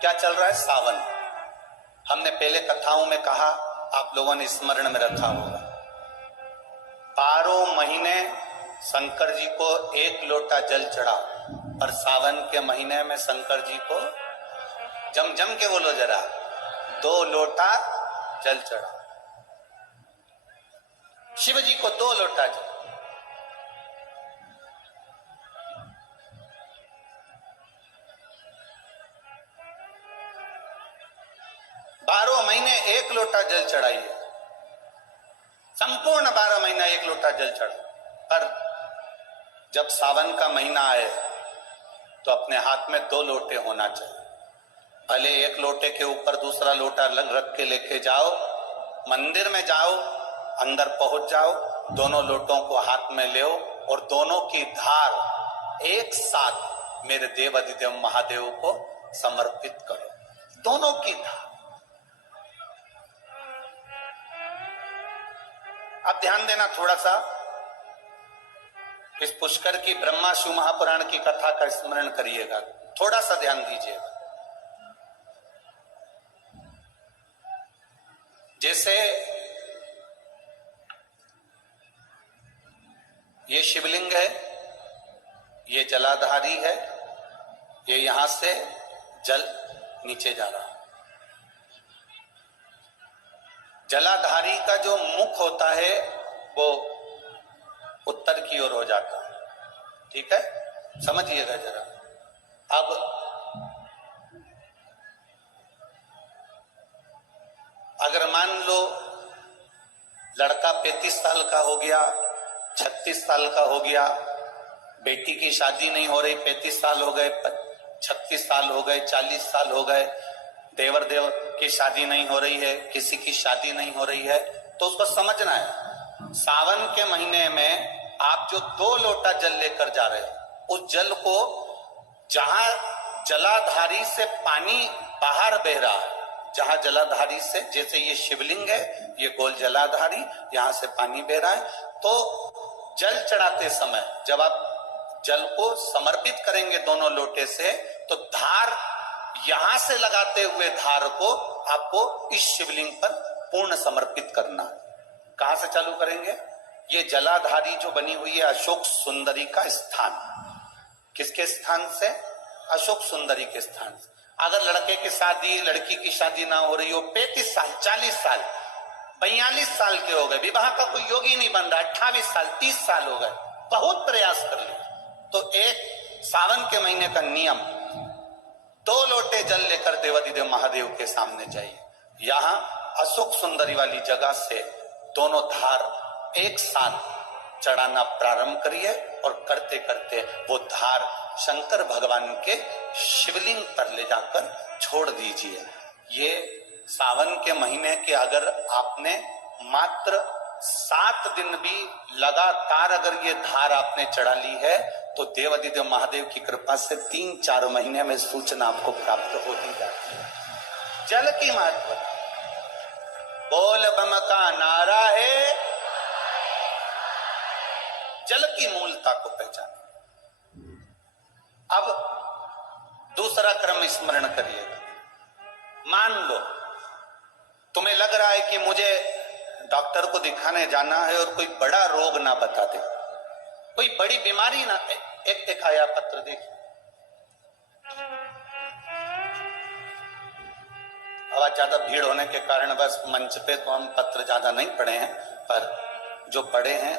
क्या चल रहा है? सावन। हमने पहले कथाओं में कहा, आप लोगों ने स्मरण में रखा होगा, 12 महीने शंकर जी को 1 लोटा जल चढ़ा, और सावन के महीने में शंकर जी को जम जम के बोलो जरा, 2 लोटा जल चढ़ा। शिव जी को 2 लोटा जल। बारह महीने 1 लोटा जल चढ़ाइए, संपूर्ण 12 महीना 1 लोटा जल चढ़ा। पर जब सावन का महीना आए तो अपने हाथ में 2 लोटे होना चाहिए। भले 1 लोटे के ऊपर दूसरा लोटा रख के लेके जाओ, मंदिर में जाओ, अंदर पहुंच जाओ, दोनों लोटों को हाथ में ले और दोनों की धार एक साथ मेरे देव अधिदेव महादेव को समर्पित करो। दोनों की धार। अब ध्यान देना थोड़ा सा, इस पुष्कर की ब्रह्मा शिव महापुराण की कथा का स्मरण करिएगा, थोड़ा सा ध्यान दीजिएगा। जैसे ये शिवलिंग है, ये जलाधारी है, ये यहां से जल नीचे जा रहा है। जलाधारी का जो मुख होता है वो उत्तर की ओर हो जाता है, ठीक है, समझिएगा जरा। अब अगर मान लो लड़का 35 साल का हो गया, 36 साल का हो गया, बेटी की शादी नहीं हो रही, 35 साल हो गए, 36 साल हो गए, 40 साल हो गए, देवर देव की शादी नहीं हो रही है, किसी की शादी नहीं हो रही है, तो उसको समझना है सावन के महीने में आप जो 2 लोटा जल लेकर जा रहे हैं, उस जल को जहां जलाधारी से पानी बाहर बह रहा है, जहां जलाधारी से, जैसे ये शिवलिंग है, ये गोल जलाधारी, यहां से पानी बह रहा है, तो जल चढ़ाते समय जब आप जल को समर्पित करेंगे दोनों लोटे से, तो धार यहां से लगाते हुए धार को आपको इस शिवलिंग पर पूर्ण समर्पित करना। कहां से चालू करेंगे? ये जलाधारी जो बनी हुई है अशोक सुंदरी का स्थान। किसके स्थान से? अशोक सुंदरी के स्थान से। अगर लड़के की शादी, लड़की की शादी ना हो रही हो, 35 साल, 40 साल, 42 साल के हो गए, विवाह का कोई योग ही नहीं बन रहा, 28 साल, 30 साल हो गए, बहुत प्रयास कर लिए, तो एक सावन के महीने का नियम, 2 लोटे जल लेकर देवाधिदेव महादेव के सामने जाइए। यहां अशोक सुंदरी वाली जगह से दोनों धार एक साथ चढ़ाना प्रारंभ करिए, और करते करते वो धार शंकर भगवान के शिवलिंग पर ले जाकर छोड़ दीजिए। ये सावन के महीने के अगर आपने मात्र 7 दिन भी लगातार अगर ये धार आपने चढ़ा ली है, तो देवाधिदेव महादेव की कृपा से 3-4 महीने में सूचना आपको प्राप्त होती जाती है। जल की महत्व, बोल बम का नारा है, जल की मूलता को पहचाने। अब दूसरा क्रम स्मरण करिएगा। मान लो तुम्हें लग रहा है कि मुझे डॉक्टर को दिखाने जाना है और कोई बड़ा रोग ना बता दे, कोई बड़ी बीमारी ना। एक दिखाया पत्र देखिए, अब ज्यादा भीड़ होने के कारण बस मंच पे तो हम पत्र ज्यादा नहीं पढ़े हैं, पर जो पढ़े हैं,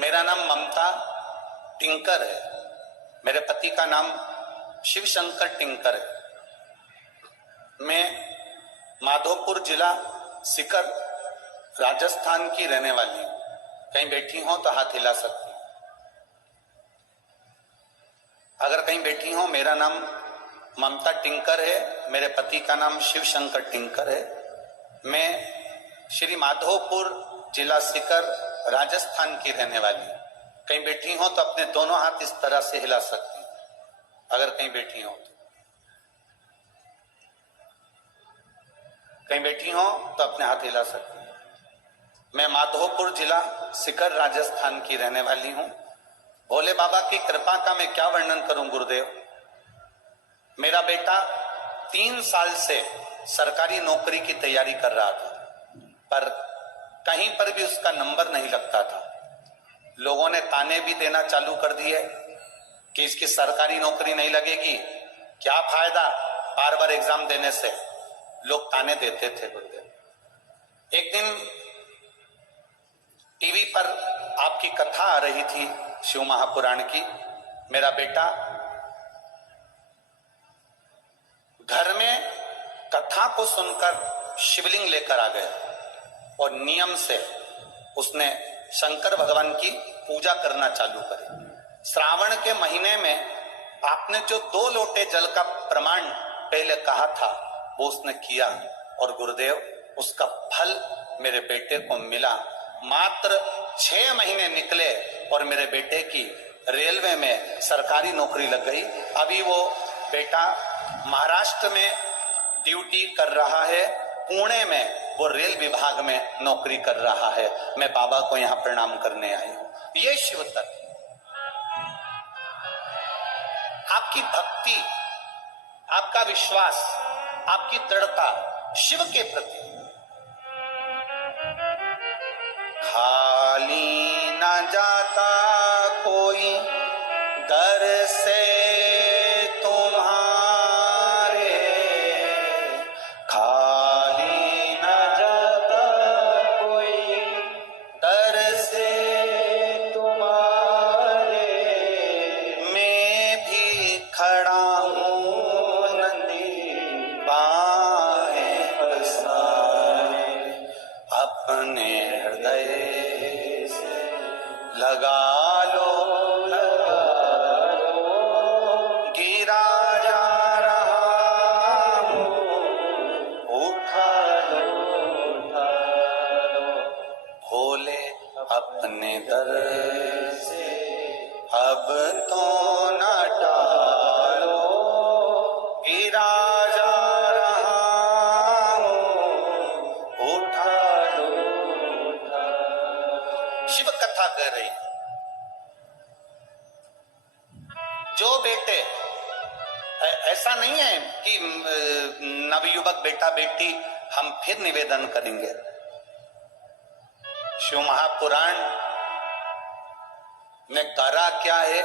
मेरा नाम ममता टिंकर है, मेरे पति का नाम शिव शंकर टिंकर है, मैं माधोपुर जिला सीकर राजस्थान की रहने वाली हूं। कहीं बैठी हो तो हाथ हिला सकती हूं। अगर कहीं बैठी हो, मेरा नाम ममता टिंकर है, मेरे पति का नाम शिव शंकर टिंकर है, मैं श्री माधोपुर जिला सीकर राजस्थान की रहने वाली हूं। कहीं बैठी हो तो अपने दोनों हाथ इस तरह से हिला सकती हूं, अगर कहीं बैठी हो तो। कहीं बैठी हो तो अपने हाथ हिला सकती हूं। मैं माधोपुर जिला सीकर राजस्थान की रहने वाली हूं। भोले बाबा की कृपा का मैं क्या वर्णन करूं गुरुदेव। मेरा बेटा 3 साल से सरकारी नौकरी की तैयारी कर रहा था, पर कहीं पर भी उसका नंबर नहीं लगता था। लोगों ने ताने भी देना चालू कर दिए कि इसकी सरकारी नौकरी नहीं लगेगी, क्या फायदा बार बार एग्जाम देने से। लोग ताने देते थे गुरुदेव। एक दिन टीवी पर आपकी कथा आ रही थी शिव महापुराण की। मेरा बेटा घर में कथा को सुनकर शिवलिंग लेकर आ गया और नियम से उसने शंकर भगवान की पूजा करना चालू करी। श्रावण के महीने में आपने जो 2 लोटे जल का प्रमाण पहले कहा था वो उसने किया, और गुरुदेव उसका फल मेरे बेटे को मिला। मात्र 6 महीने निकले और मेरे बेटे की रेलवे में सरकारी नौकरी लग गई। अभी वो बेटा महाराष्ट्र में ड्यूटी कर रहा है, पुणे में वो रेल विभाग में नौकरी कर रहा है। मैं बाबा को यहाँ प्रणाम करने आई हूं। ये शिव तत्व, आपकी भक्ति, आपका विश्वास, आपकी दृढ़ता शिव के प्रति। खाली न जाता कोई दर से तुम्हारे, खाली न जाता कोई दर से तुम्हारे। मैं भी खड़ा हूँ नंदी बाहें पसारे, अपने हृदय से लगा लो, गिरा जा रहा हूँ, उठा लो, भोले अपने दर से अब तो न टालो, गिरा जा रहा हूँ, उठा लो। शिव कथा कह रही, जो बेटे, ऐसा नहीं है कि नवयुवक बेटा बेटी हम फिर निवेदन करेंगे। शिव महापुराण ने करा क्या है?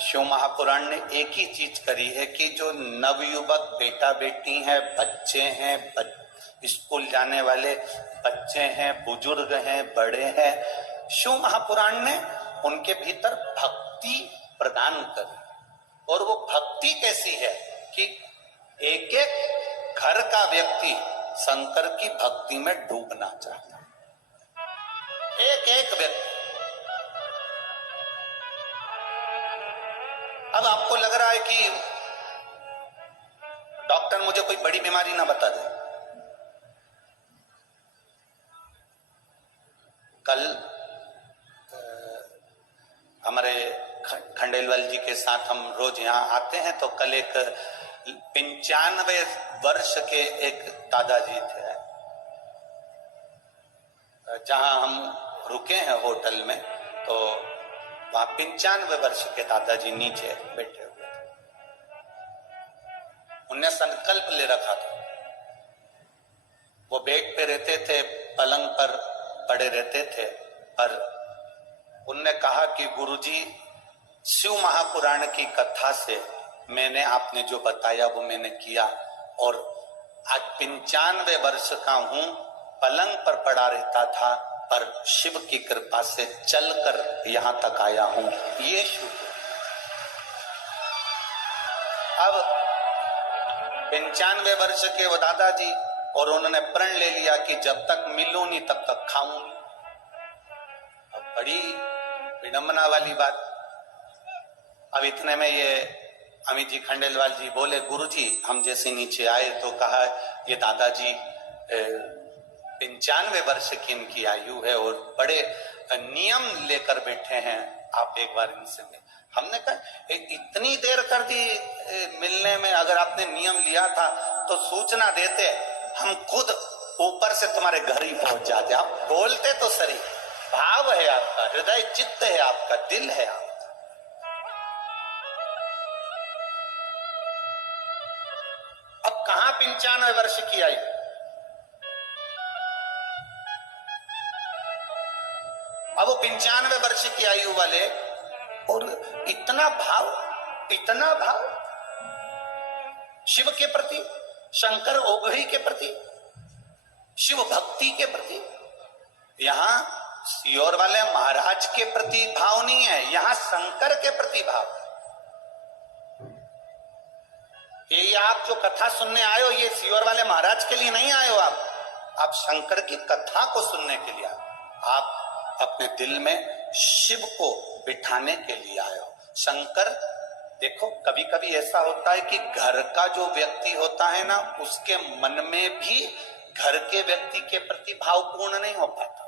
शिव महापुराण ने एक ही चीज करी है कि जो नवयुवक बेटा बेटी हैं, बच्चे हैं, स्कूल जाने वाले बच्चे हैं, बुजुर्ग हैं, बड़े हैं, शिव महापुराण ने उनके भीतर भक्ति प्रदान करी। और वो भक्ति कैसी है कि एक एक घर का व्यक्ति शंकर की भक्ति में डूबना चाहता है, एक एक व्यक्ति। अब आपको लग रहा है कि डॉक्टर मुझे कोई बड़ी बीमारी ना बता दे। कल हमारे खंडेलवाल जी के साथ हम रोज यहाँ आते हैं, तो कल एक 95 वर्ष के एक दादाजी थे, जहां हम रुके हैं होटल में, तो वहां 95 वर्ष के दादाजी नीचे बैठे हुए थे। उनने संकल्प ले रखा था, वो बेड पे रहते थे, पलंग पर पड़े रहते थे, पर उनने कहा कि गुरुजी, शिव महापुराण की कथा से मैंने आपने जो बताया वो मैंने किया, और आज 95 वर्ष का हूं, पलंग पर पड़ा रहता था, पर शिव की कृपा से चलकर यहां तक आया हूं। ये शुभ। अब 95 वर्ष के वो दादाजी, और उन्होंने प्रण ले लिया कि जब तक मिलूं नहीं तब तक खाऊं नहीं। अब बड़ी विडंबना वाली बात। अब इतने में ये अमित जी खंडेलवाल जी बोले, गुरुजी हम जैसे नीचे आए तो कहा ये दादाजी 95 वर्ष की इनकी आयु है और बड़े नियम लेकर बैठे हैं, आप एक बार इनसे मिल। हमने कहा इतनी देर कर दी मिलने में, अगर आपने नियम लिया था तो सूचना देते, हम खुद ऊपर से तुम्हारे घर ही पहुंच जाते। आप बोलते तो सही, भाव है आपका, हृदय चित्त है आपका, दिल है आपका। कहां 95 वर्ष की आयु? अब वो 95 वर्ष की आयु वाले और इतना भाव शिव के प्रति, शंकर ओघड़ी के प्रति, शिव भक्ति के प्रति। यहां सियोर वाले महाराज के प्रति भाव नहीं है, यहां शंकर के प्रति भाव। ये आप जो कथा सुनने आए हो, ये सियोर वाले महाराज के लिए नहीं आए हो, आप शंकर की कथा को सुनने के लिए आए। आप अपने दिल में शिव को बिठाने के लिए आए हो। शंकर, देखो कभी कभी ऐसा होता है कि घर का जो व्यक्ति होता है ना, उसके मन में भी घर के व्यक्ति के प्रति भाव पूर्ण नहीं हो पाता।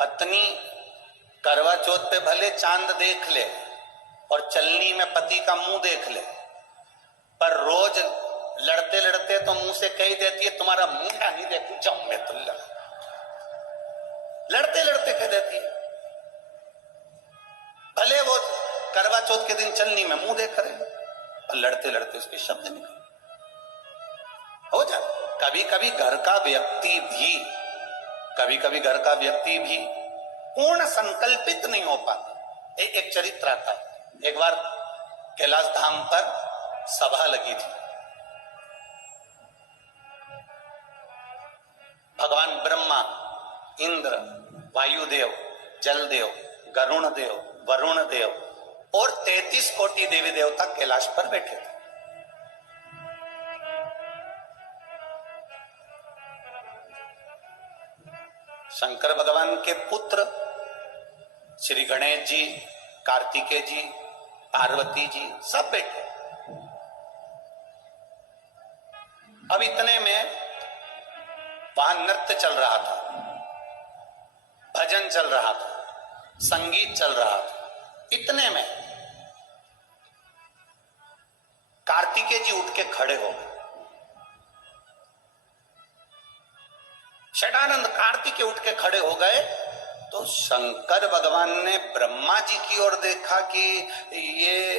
पत्नी करवा चौथ पे भले चांद देख ले और चलनी में पति का मुंह देख ले, पर रोज लड़ते लड़ते तो मुंह से कही देती है तुम्हारा मुंह नहीं देखू जाऊं मैं तो। लड़ते लड़ते कह देती है, भले वो करवा चौथ के दिन चलनी में मुंह देख रहे और लड़ते लड़ते उसके शब्द निकले हो जाए। कभी कभी घर का व्यक्ति भी पूर्ण संकल्पित नहीं हो पाता। एक चरित्र आता है। एक बार कैलाश धाम पर सभा लगी थी। भगवान ब्रह्मा, इंद्र, वायुदेव, जलदेव, गरुण देव, वरुण देव और 33 कोटि देवी देवता कैलाश पर बैठे थे। शंकर भगवान के पुत्र श्री गणेश जी, कार्तिकेय जी, पार्वती जी सब बैठे। अब इतने में वहां नृत्य चल रहा था, भजन चल रहा था, संगीत चल रहा था। इतने में कार्तिकेय जी उठ के खड़े हो गए। षडानंद कार्तिकेय उठ के खड़े हो गए तो शंकर भगवान ने ब्रह्मा जी की ओर देखा कि ये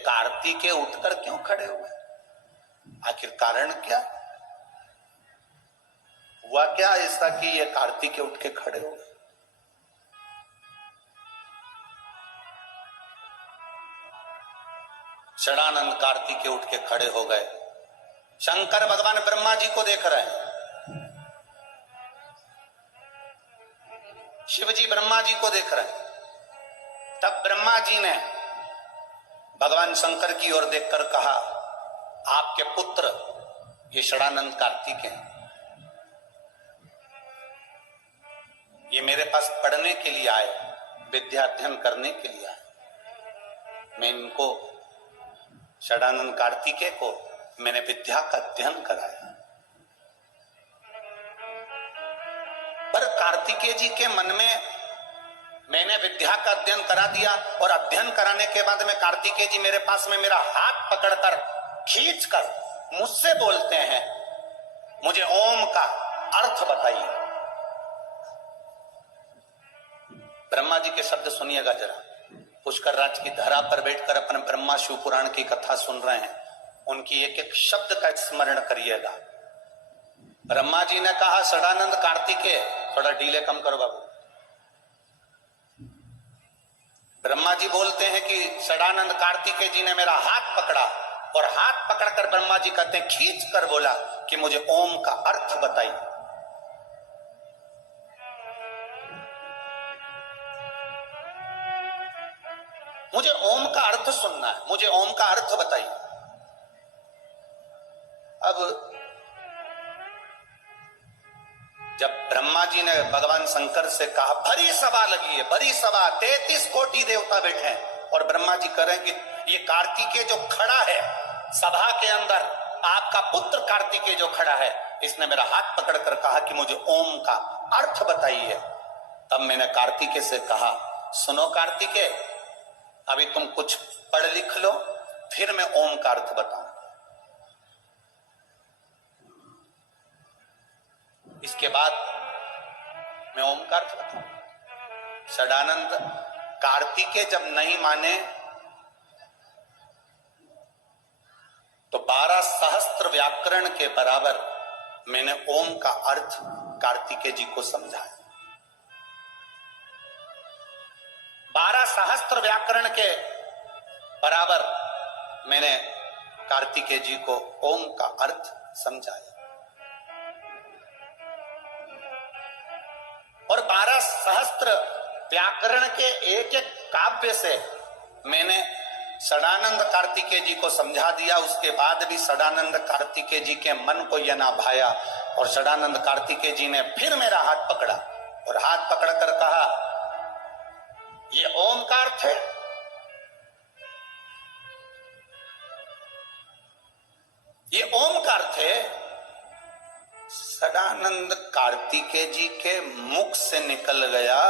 कार्तिकेय उठकर क्यों खड़े हुए, आखिर कारण क्या हुआ, क्या ऐसा कि ये कार्तिकेय उठ के खड़े हो गए। षडानंद कार्तिकेय उठ के खड़े हो गए। शंकर भगवान ब्रह्मा जी को देख रहे हैं, शिव जी ब्रह्मा जी को देख रहे हैं। तब ब्रह्मा जी ने भगवान शंकर की ओर देखकर कहा, आपके पुत्र ये षडानंद कार्तिकेय हैं, ये मेरे पास पढ़ने के लिए आए, विद्या अध्ययन करने के लिए आए। मैं इनको षडानंद कार्तिकेय को मैंने विद्या का अध्ययन कराया। पर कार्तिकेय जी के मन में मैंने विद्या का अध्ययन करा दिया और अध्ययन कराने के बाद में कार्तिकेय जी मेरे पास में मेरा हाथ पकड़कर खींचकर मुझसे बोलते हैं, मुझे ओम का अर्थ बताइए। ब्रह्मा जी के शब्द सुनिएगा जरा। पुष्कर राज की धरा पर बैठकर अपन ब्रह्मा शिव पुराण की कथा सुन रहे हैं, उनकी एक एक शब्द का स्मरण करिएगा। ब्रह्मा जी ने कहा, षडानंद कार्तिकेय, थोड़ा डीले कम करो बाबू। ब्रह्मा जी बोलते हैं कि षडानंद कार्तिकेय जी ने मेरा हाथ पकड़ा और हाथ पकड़कर ब्रह्मा जी कहते हैं खींच कर बोला कि मुझे ओम का अर्थ बताइए। मुझे ओम का अर्थ सुनना है, मुझे ओम का अर्थ बताइए। अब जब ब्रह्मा जी ने भगवान शंकर से कहा, भरी सभा लगी है, भरी सभा, 33 कोटि देवता बैठे हैं और ब्रह्मा जी कह रहे हैं कि ये कार्तिकेय जो खड़ा है सभा के अंदर, आपका पुत्र कार्तिकेय जो खड़ा है, इसने मेरा हाथ पकड़कर कहा कि मुझे ओम का अर्थ बताइए। तब मैंने कार्तिकेय से कहा, सुनो कार्तिकेय, अभी तुम कुछ पढ़ लिख लो, फिर मैं ओम का अर्थ बताऊं। इसके बाद मैं ओम का अर्थ बताऊं। षडानंद कार्तिकेय जब नहीं माने तो 12 सहस्त्र व्याकरण के बराबर मैंने ओम का अर्थ कार्तिकेय जी को समझाया। 12 सहस्त्र व्याकरण के बराबर मैंने कार्तिकेय जी को ओम का अर्थ समझाया। और 12 सहस्त्र व्याकरण के एक एक काव्य से मैंने षडानंद कार्तिकेय जी को समझा दिया। उसके बाद भी षडानंद कार्तिकेय जी के मन को यह ना भाया और षडानंद कार्तिकेय जी ने फिर मेरा हाथ पकड़ा और हाथ पकड़कर कहा, ये ओम का अर्थ है। ये ओम का अर्थ है। सदानंद कार्तिकेय जी के मुख से निकल गया,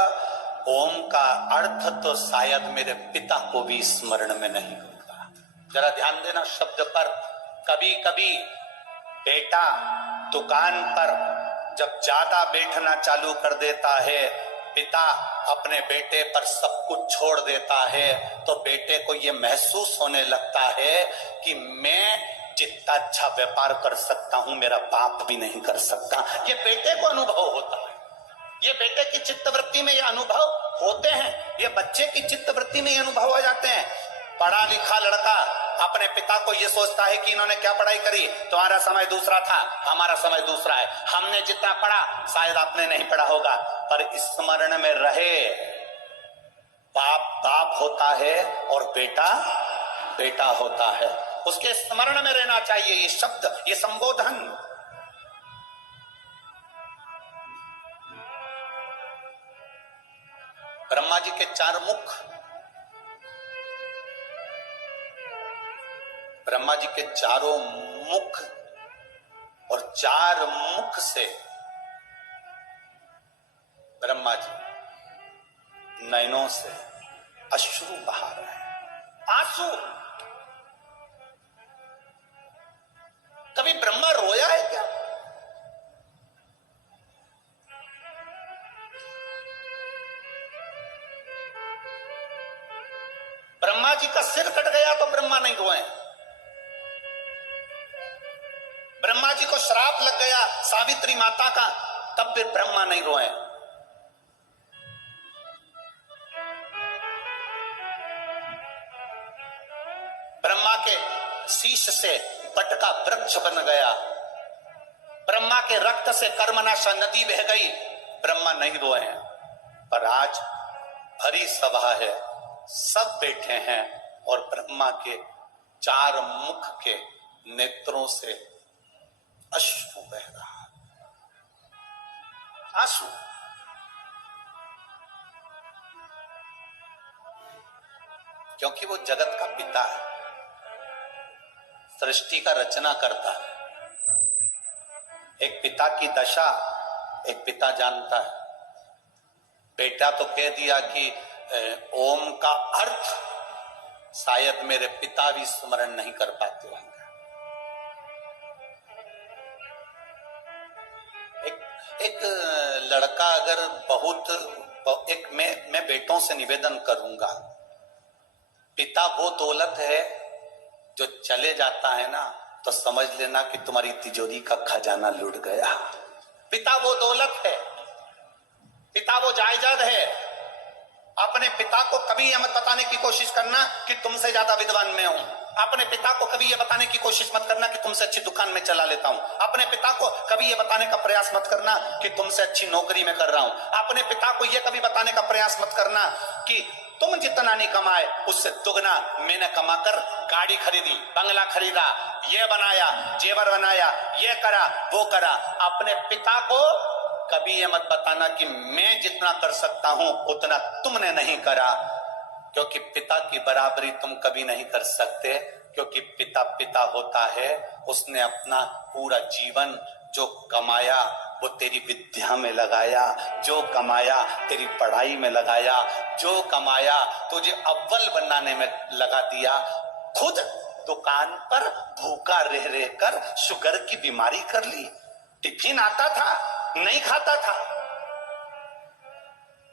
ओम का अर्थ तो शायद मेरे पिता को भी स्मरण में नहीं होगा। जरा ध्यान देना शब्द पर। कभी कभी बेटा दुकान पर जब ज्यादा बैठना चालू कर देता है, पिता अपने बेटे पर सब कुछ छोड़ देता है, तो बेटे को यह महसूस होने लगता है कि मैं जितना अच्छा व्यापार कर सकता हूं मेरा बाप भी नहीं कर सकता। ये बेटे को अनुभव होता है। ये बेटे की चित्तवृत्ति में ये अनुभव होते हैं। ये बच्चे की चित्तवृत्ति में ये अनुभव हो जाते हैं। पढ़ा लिखा लड़का अपने पिता को ये सोचता है कि इन्होंने क्या पढ़ाई करी, तुम्हारा समय दूसरा था, हमारा समय दूसरा है, हमने जितना पढ़ा शायद आपने नहीं पढ़ा होगा, पर स्मरण में रहे। बाप बाप होता है और बेटा बेटा होता है, उसके स्मरण में रहना चाहिए ये शब्द, ये संबोधन। ब्रह्मा जी के 4 मुख, ब्रह्मा जी के चारों मुख और 4 मुख से ब्रह्मा जी नयनों से अश्रु बहा रहे हैं, आंसू। कभी ब्रह्मा रोया है क्या? ब्रह्मा जी का सिर कट गया तो ब्रह्मा नहीं रोए। ब्रह्मा जी को श्राप लग गया सावित्री माता का, तब भी ब्रह्मा नहीं रोए। ब्रह्मा के शीश से बट का वृक्ष बन गया, ब्रह्मा के रक्त से कर्मनाशा नदी बह गई, ब्रह्मा नहीं रोए हैं। पर आज भरी सभा है, सब बैठे हैं और ब्रह्मा के 4 मुख के नेत्रों से अश्रु बह रहा, आंसू। क्योंकि वो जगत का पिता है, सृष्टि का रचना करता है। एक पिता की दशा एक पिता जानता है। बेटा तो कह दिया कि ओम का अर्थ शायद मेरे पिता भी स्मरण नहीं कर पाते होंगे। एक लड़का अगर मैं बेटों से निवेदन करूंगा, पिता वो दौलत है जो चले जाता है ना तो समझ लेना कि तुम्हारी तिजोरी का खजाना लुट गया। पिता वो दौलत है, पिता वो जायदाद है। अपने पिता को कभी यह मत बताने की कोशिश करना कि तुमसे ज्यादा विद्वान मैं हूं। अपने पिता को कभी यह बताने की कोशिश मत करना कि तुमसे अच्छी दुकान में चला लेता हूं। अपने पिता को कभी यह बताने का प्रयास मत करना कि तुमसे अच्छी नौकरी में कर रहा हूं। अपने पिता को यह कभी बताने का प्रयास मत करना कि तुम जितना नहीं कमाए उससे दुगना मैंने कमाकर गाड़ी खरीदी, बंगला खरीदा, ये बनाया, जेवर बनाया, ये करा, वो करा। अपने पिता को कभी ये मत बताना कि मैं जितना कर सकता हूं उतना तुमने नहीं करा, क्योंकि पिता की बराबरी तुम कभी नहीं कर सकते। क्योंकि पिता पिता होता है, उसने अपना पूरा जीवन जो कमाया वो तेरी विद्या में लगाया, जो कमाया तेरी पढ़ाई में लगाया, जो कमाया तुझे अव्वल बनाने में लगा दिया। खुद दुकान पर भूखा रह रहकर शुगर की बीमारी कर ली। टिफिन आता था, नहीं खाता था।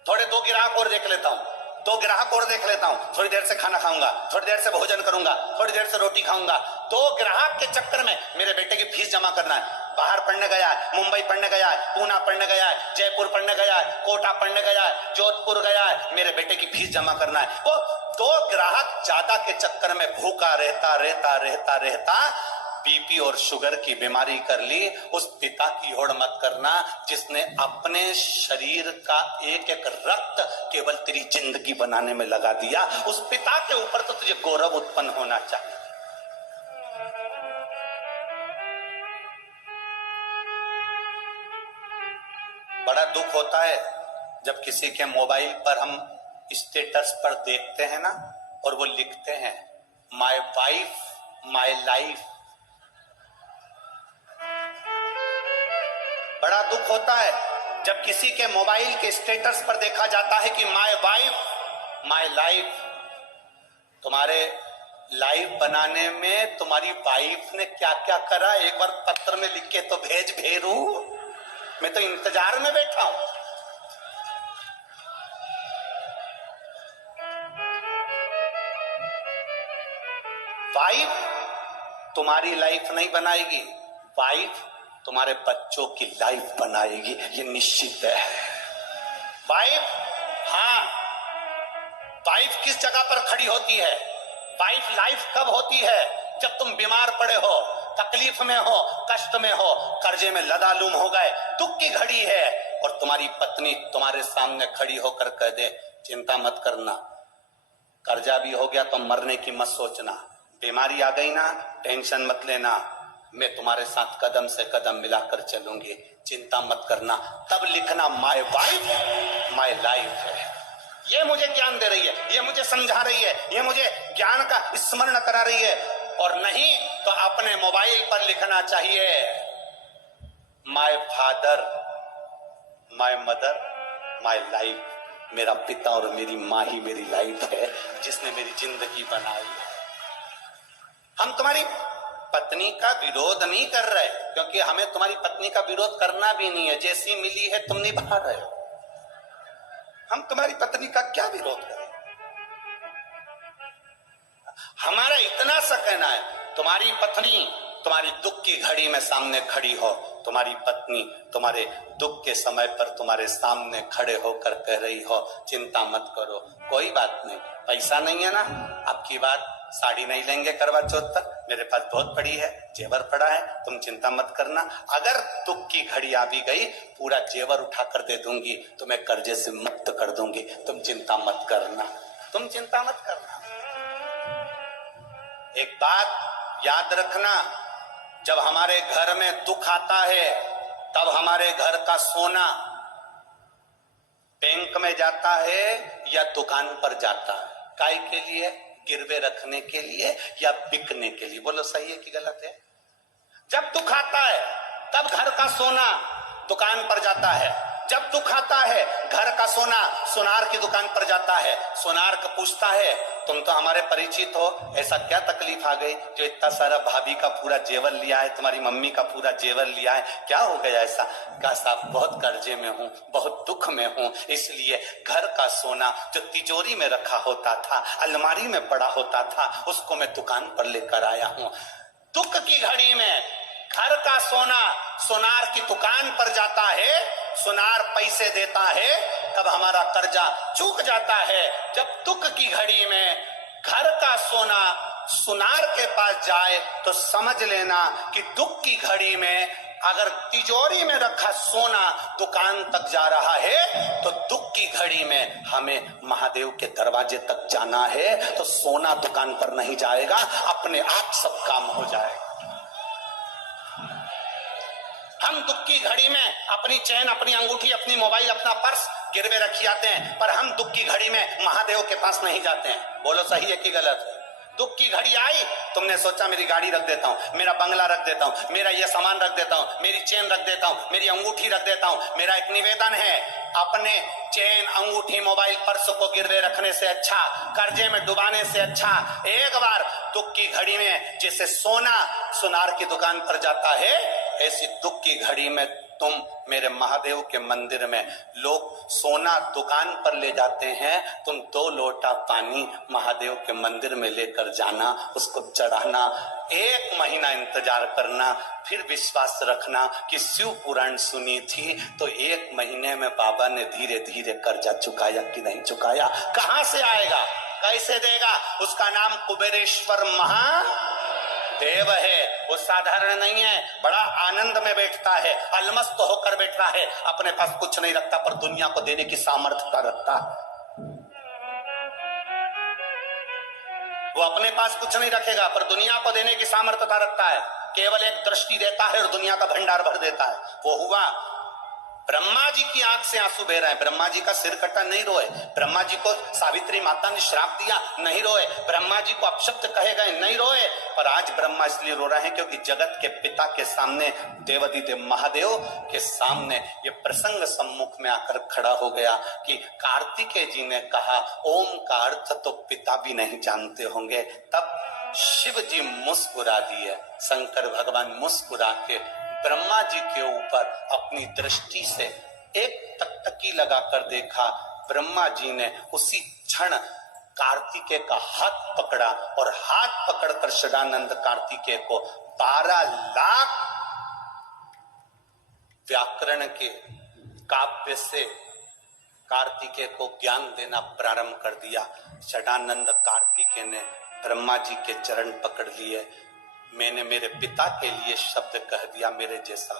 थोड़े 2 ग्राहक और देख लेता हूं, दो ग्राहक और देख लेता हूं, थोड़ी देर से खाना खाऊंगा, थोड़ी देर से भोजन करूंगा, थोड़ी देर से रोटी खाऊंगा। दो ग्राहक के चक्कर में मेरे बेटे की फीस जमा करना है। बाहर पढ़ने गया है, मुंबई पढ़ने गया है, पूना पढ़ने गया है, जयपुर पढ़ने गया है, कोटा पढ़ने गया है, जोधपुर गया है, मेरे बेटे की फीस जमा करना है। वो दो ग्राहक ज्यादा के चक्कर में भूखा रहता रहता रहता रहता बीपी और शुगर की बीमारी कर ली। उस पिता की होड़ मत करना जिसने अपने शरीर का एक एक रक्त केवल तेरी जिंदगी बनाने में लगा दिया। उस पिता के ऊपर तो तुझे गौरव उत्पन्न होना चाहिए। बड़ा दुख होता है जब किसी के मोबाइल पर हम स्टेटस पर देखते हैं ना, और वो लिखते हैं माय वाइफ माय लाइफ। बड़ा दुख होता है जब किसी के मोबाइल के स्टेटस पर देखा जाता है कि माय वाइफ माय लाइफ। तुम्हारे लाइफ बनाने में तुम्हारी वाइफ ने क्या क्या करा, एक बार पत्र में लिख के तो भेज भेरू, मैं तो इंतजार में बैठा हूं। वाइफ तुम्हारी लाइफ नहीं बनाएगी, वाइफ तुम्हारे बच्चों की लाइफ बनाएगी, ये निश्चित है। वाइफ, हाँ, वाइफ किस जगह पर खड़ी होती है? वाइफ लाइफ कब होती है? जब तुम बीमार पड़े हो, तकलीफ में हो, कष्ट में हो, कर्जे में लदालूम हो गए, दुख की घड़ी है, और तुम्हारी पत्नी तुम्हारे सामने खड़ी होकर कह दे चिंता मत करना, कर्जा भी हो गया तो मरने की मत सोचना, बीमारी आ गई ना टेंशन मत लेना, मैं तुम्हारे साथ कदम से कदम मिलाकर चलूंगी, चिंता मत करना। तब लिखना माय वाइफ माय लाइफ है। ये मुझे ज्ञान दे रही है, ये मुझे समझा रही है, ये मुझे ज्ञान का स्मरण करा रही है। और नहीं तो अपने मोबाइल पर लिखना चाहिए my father my mother my life. मेरा पिता और मेरी माँ ही मेरी लाइफ है, जिसने मेरी जिंदगी बनाई है। हम तुम्हारी पत्नी का विरोध नहीं कर रहे, क्योंकि हमें तुम्हारी पत्नी का विरोध करना भी नहीं है, जैसी मिली है तुम निभा रहे हो। हम तुम्हारी पत्नी का क्या विरोध करें? हमारा इतना सा कहना है, तुम्हारी पत्नी तुम्हारी दुख की घड़ी में सामने खड़ी हो, तुम्हारी पत्नी तुम्हारे दुख के समय पर तुम्हारे सामने खड़े होकर कह रही हो चिंता मत करो, कोई बात नहीं, पैसा नहीं है ना, आपकी बात साड़ी नहीं लेंगे करवा चौथ पर, मेरे पास बहुत पड़ी है, जेवर पड़ा है, तुम चिंता मत करना। अगर दुख की घड़ी आ भी गई, पूरा जेवर उठा कर दे दूंगी, तुम्हें कर्जे से मुक्त कर दूंगी, तुम चिंता मत करना, तुम चिंता मत करना। एक बात याद रखना, जब हमारे घर में दुख आता है तब हमारे घर का सोना बैंक में जाता है या दुकान पर जाता है? काय के लिए? गिरवे रखने के लिए या बिकने के लिए? बोलो सही है कि गलत है? जब दुख आता है तब घर का सोना दुकान पर जाता है, जब दुख आता है घर का सोना सोनार की दुकान पर जाता है। सोनार का पूछता है तुम तो हमारे परिचित हो, ऐसा क्या तकलीफ आ गई जो इतना सारा भाभी का पूरा जेवर लिया है, तुम्हारी मम्मी का पूरा जेवर लिया है, क्या हो गया ऐसा? कहा साहब बहुत कर्जे में हूँ, बहुत दुख में हूँ, इसलिए घर का सोना जो तिजोरी में रखा होता था, अलमारी में पड़ा होता था, उसको मैं दुकान पर लेकर आया हूँ। दुख की घड़ी में घर का सोना सोनार की दुकान पर जाता है, सोनार पैसे देता है, तब हमारा कर्जा चूक जाता है। जब दुख की घड़ी में घर का सोना सोनार के पास जाए तो समझ लेना कि दुख की घड़ी में अगर तिजोरी में रखा सोना दुकान तक जा रहा है तो दुख की घड़ी में हमें महादेव के दरवाजे तक जाना है, तो सोना दुकान पर नहीं जाएगा, अपने आप सब काम हो जाएगा। हम दुख की घड़ी में अपनी चैन, अपनी अंगूठी, अपनी मोबाइल, अपना पर्स गिरवे रखी आते हैं, पर हम दुख की घड़ी में महादेव के पास नहीं जाते हैं। बोलो सही है कि गलत है? दुख की घड़ी आई, तुमने सोचा मेरी गाड़ी रख देता हूं, मेरा बंगला रख देता हूं, मेरा ये सामान रख देता हूं, मेरी चेन रख देता हूं, मेरी अंगूठी रख देता हूं। मेरा एक निवेदन है, अपने चेन, अंगूठी, मोबाइल, पर्स को गिरवे रखने से अच्छा, कर्जे में डुबाने से अच्छा, एक बार दुख की घड़ी में जैसे सोना सोनार की दुकान पर जाता है, ऐसी दुख की घड़ी में तुम मेरे महादेव के मंदिर में लोग सोना दुकान पर ले जाते हैं, तुम 2 लोटा पानी महादेव के मंदिर में लेकर जाना, उसको चढ़ाना, 1 महीना इंतजार करना, फिर विश्वास रखना कि शिव पुराण सुनी थी तो 1 महीने में बाबा ने धीरे धीरे कर्जा चुकाया कि नहीं चुकाया। कहां से आएगा, कैसे देगा? उसका नाम कुबेरेश्वर महादेव है। वो साधारण नहीं है, बड़ा आनंद में बैठता है, अलमस्त होकर बैठता है, अपने पास कुछ नहीं रखता पर दुनिया को देने की सामर्थ्यता रखता है। वो अपने पास कुछ नहीं रखेगा पर दुनिया को देने की सामर्थ्यता रखता है। केवल एक दृष्टि देता है और दुनिया का भंडार भर देता है। वो हुआ ब्रह्मा जी की आंख से आंसू बह रहे हैं, ब्रह्मा जी का सिर कटा नहीं रोए, ब्रह्मा जी को सावित्री माता ने श्राप दिया नहीं रोए, ब्रह्मा जी को अपशब्द कहे गए नहीं रोए, पर आज ब्रह्मा इसलिए रो रहे हैं क्योंकि जगत के पिता के सामने, देवाधिदेव महादेव के सामने ये प्रसंग सम्मुख में आकर खड़ा हो गया कि कार्तिकेय जी ने कहा ओम का अर्थ तो पिता भी नहीं जानते होंगे। तब शिव जी मुस्कुरा दिए, शंकर भगवान मुस्कुरा के ब्रह्मा जी के ऊपर अपनी दृष्टि से एक टकटकी लगाकर देखा। ब्रह्मा जी ने उसी क्षण कार्तिकेय का हाथ पकड़ा और हाथ पकड़कर सदानंद कार्तिकेय को 12 लाख व्याकरण के काव्य से कार्तिकेय को ज्ञान देना प्रारंभ कर दिया। सदानंद कार्तिकेय ने ब्रह्मा जी के चरण पकड़ लिए। मैंने मेरे पिता के लिए शब्द कह दिया, मेरे जैसा